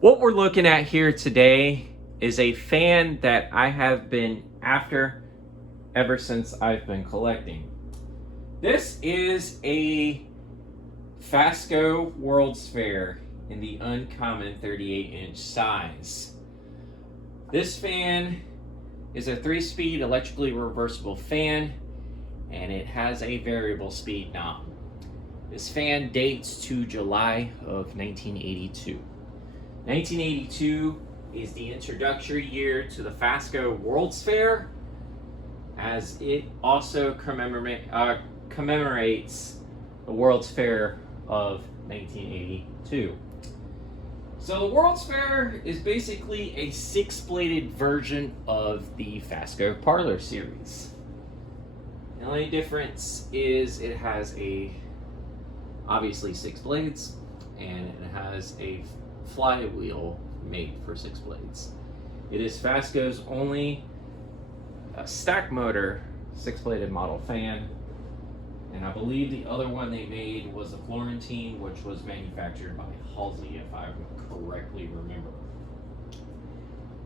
What we're looking at here today is a fan that I have been after ever since I've been collecting. This is a Fasco World's Fair in the uncommon 38-inch size. This fan is a 3-speed electrically reversible fan, and it has a variable speed knob. This fan dates to July of 1982. 1982 is the introductory year to the Fasco World's Fair, as it also commemorates the World's Fair of 1982. So the World's Fair is basically a 6-bladed version of the Fasco Parlor series. The only difference is it has obviously 6 blades, and it has a flywheel made for 6 blades. It is Fasco's only stack motor 6-bladed model fan, and I believe the other one they made was the Florentine, which was manufactured by Halsey, if I correctly remember.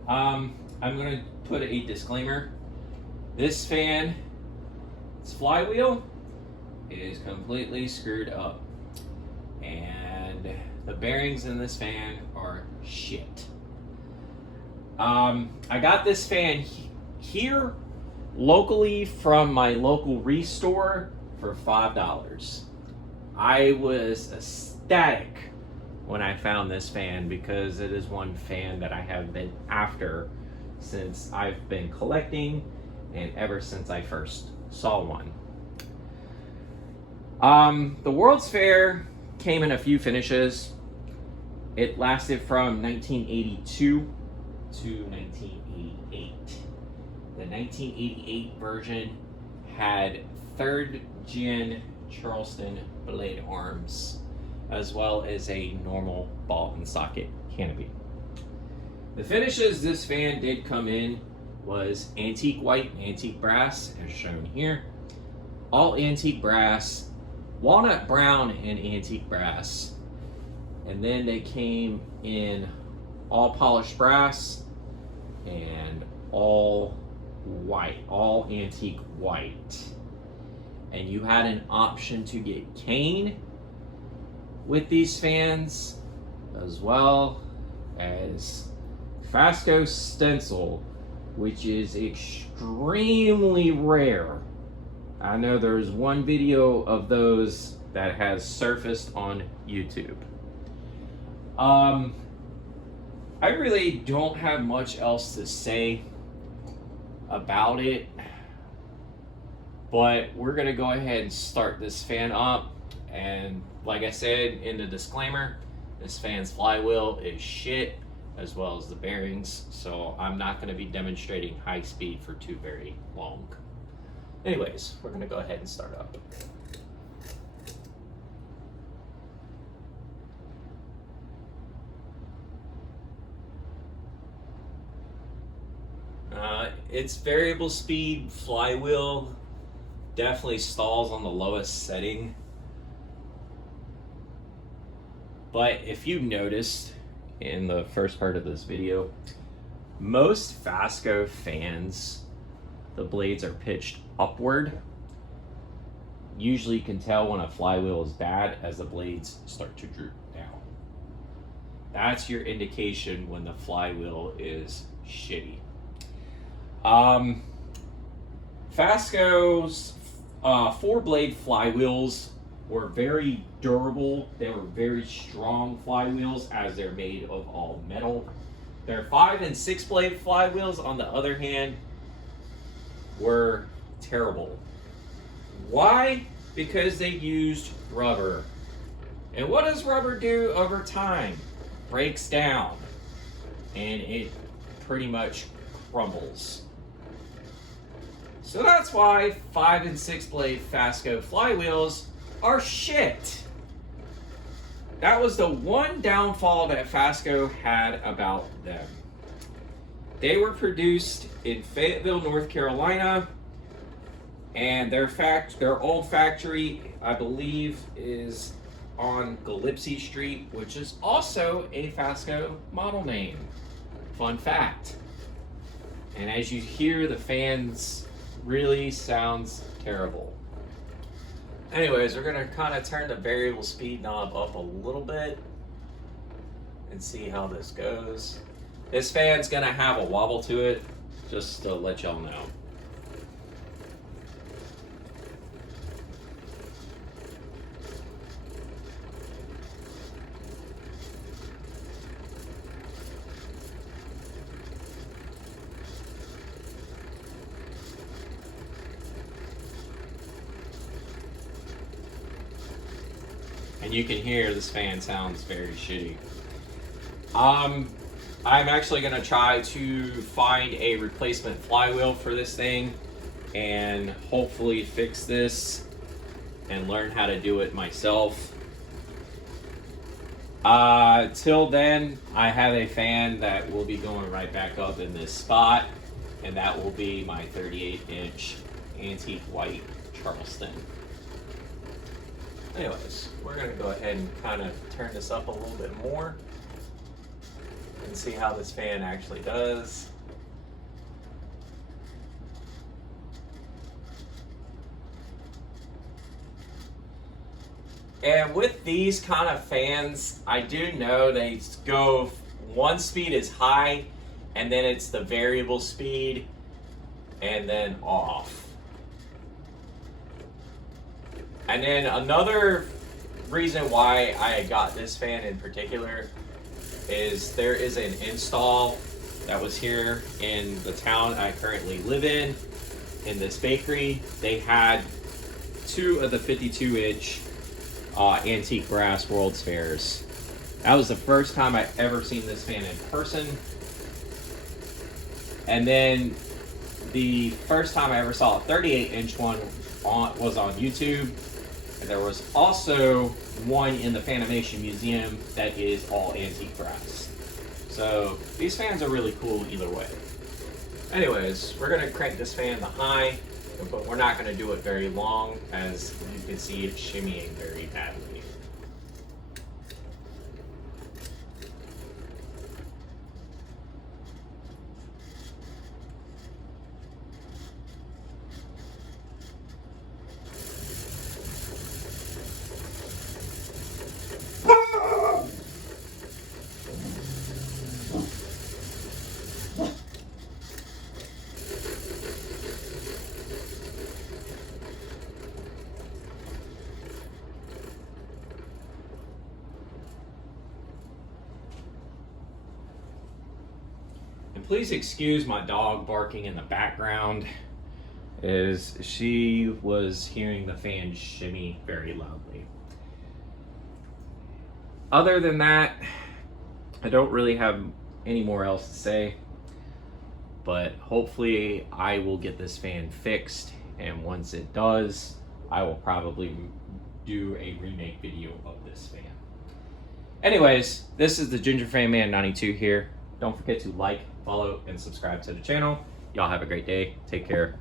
I'm going to put a disclaimer. This fan, its flywheel is completely screwed up, and the bearings in this fan are shit. I got this fan here locally from my local restore for $5. I was ecstatic when I found this fan because it is one fan that I have been after since I've been collecting and ever since I first saw one. The World's Fair came in a few finishes. It lasted from 1982 to 1988. The 1988 version had 3rd gen Charleston blade arms, as well as a normal ball and socket canopy. The finishes this fan did come in was antique white and antique brass, as shown here. All antique brass, walnut brown and antique brass, and then they came in all polished brass and all white, all antique white. And you had an option to get cane with these fans, as well as Fasco stencil, which is extremely rare. I know there's one video of those that has surfaced on YouTube. I really don't have much else to say about it, but we're gonna go ahead and start this fan up. And like I said in the disclaimer, this fan's flywheel is shit, as well as the bearings, so I'm not gonna be demonstrating high speed for too very long. Anyways, we're gonna go ahead and start up. Its variable speed flywheel definitely stalls on the lowest setting. But if you noticed in the first part of this video, most Fasco fans, the blades are pitched upward. Usually you can tell when a flywheel is bad as the blades start to droop down. That's your indication when the flywheel is shitty. Fasco's 4-blade flywheels were very durable. They were very strong flywheels as they're made of all metal. Their 5- and 6-blade flywheels, on the other hand, were terrible. Why? Because they used rubber. And what does rubber do over time? Breaks down, and it pretty much crumbles. So that's why 5- and 6-blade Fasco flywheels are shit. That was the one downfall that Fasco had about them. They were produced in Fayetteville, North Carolina, and their old factory, I believe, is on Gillespie Street, which is also a Fasco model name. Fun fact. And as you hear, the fans really sounds terrible. Anyways, we're gonna kind of turn the variable speed knob up a little bit and see how this goes. This fan's gonna have a wobble to it, just to let y'all know. And you can hear this fan sounds very shitty. I'm actually gonna try to find a replacement flywheel for this thing and hopefully fix this and learn how to do it myself. Till then, I have a fan that will be going right back up in this spot, and that will be my 38-inch antique white Charleston. Anyways, we're going to go ahead and kind of turn this up a little bit more and see how this fan actually does. And with these kind of fans, I do know they go, one speed is high, and then it's the variable speed, and then off. And then another reason why I got this fan in particular is there is an install that was here in the town I currently live in this bakery. They had 2 of the 52-inch antique brass World's Fairs. That was the first time I ever seen this fan in person. And then the first time I ever saw a 38-inch one was on YouTube. And there was also one in the Fanimation Museum that is all antique brass. So these fans are really cool either way. Anyways, we're gonna crank this fan to high, but we're not gonna do it very long, as you can see it's shimmying very badly. Please excuse my dog barking in the background, as she was hearing the fan shimmy very loudly. Other than that, I don't really have any more else to say, but hopefully I will get this fan fixed, and once it does, I will probably do a remake video of this fan. Anyways, this is the Ginger Fan Man 92 here. Don't forget to like, follow, and subscribe to the channel. Y'all have a great day. Take care.